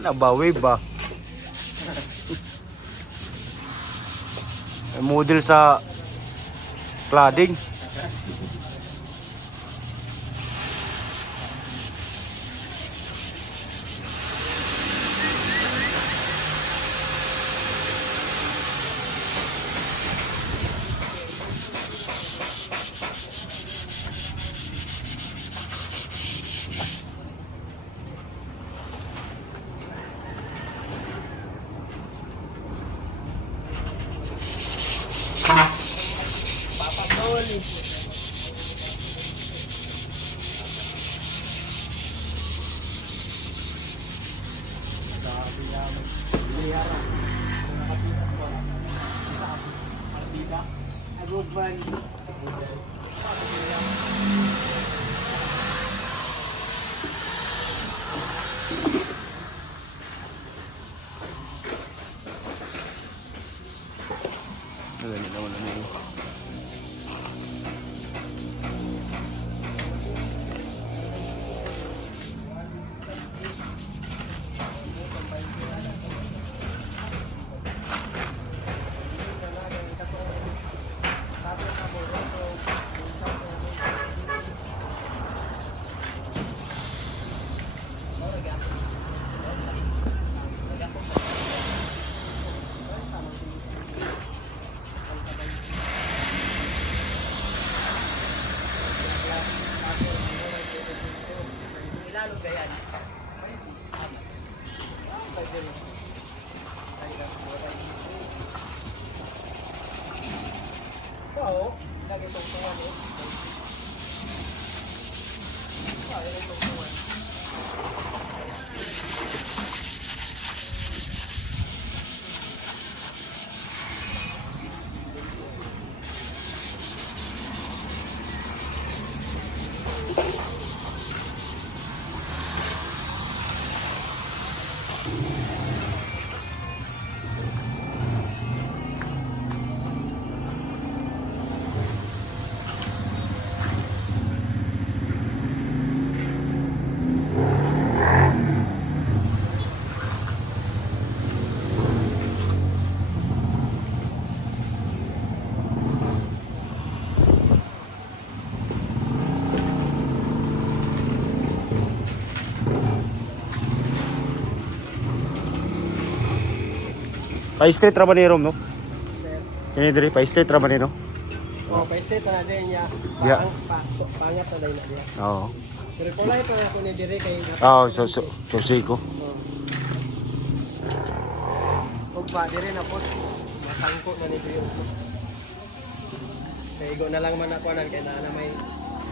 Nabawi ba? Model sa cladding. Pa-straight ra ba ni Rom, no? Kini diri pa-straight ra ba ni, no? Oh, pa-straight na din niya. Yeah. Pangat na din na niya. Oo. Pero kulay pa ako ni dire kay Oo, so ko. Ug ba dire na po matangko na nito yung. Kay go na lang man ako nan kay na may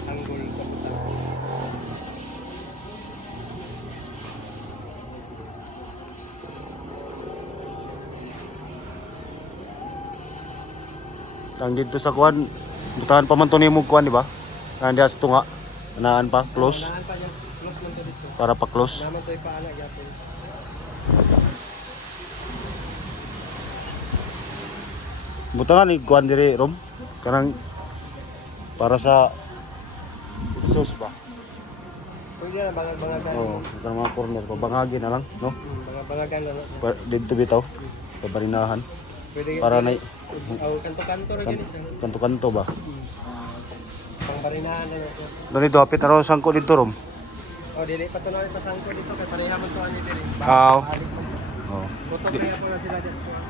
tanggol ko. Ang dito sa kuan, butahan pa man to nimo kuan, di ba? Nandias to nga. Anaan pa close Naan pa niya close man to dito. para pa close. Naman to ipaana gyapon. Butangan ni kuan diri Rom. Kanang para sa sauce ba? Pwede na bangagan. Oo, kanang mga corner pa bangagin na lang, no? Mga bangagan na. Dito bitaw. Pabarinahan. Pwede Para na kanto-kanto ra gyud siya. kanto-kanto ba? Pangbarinahan na ito. Dito hapit na raw sangko dito Rom. Oh, dili pa to na sa sangko dito kay pareha man to ani diri. Oo. Oh. Botong kaya po na sila dito.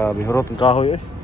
Grabe, hurot ang kahoy eh.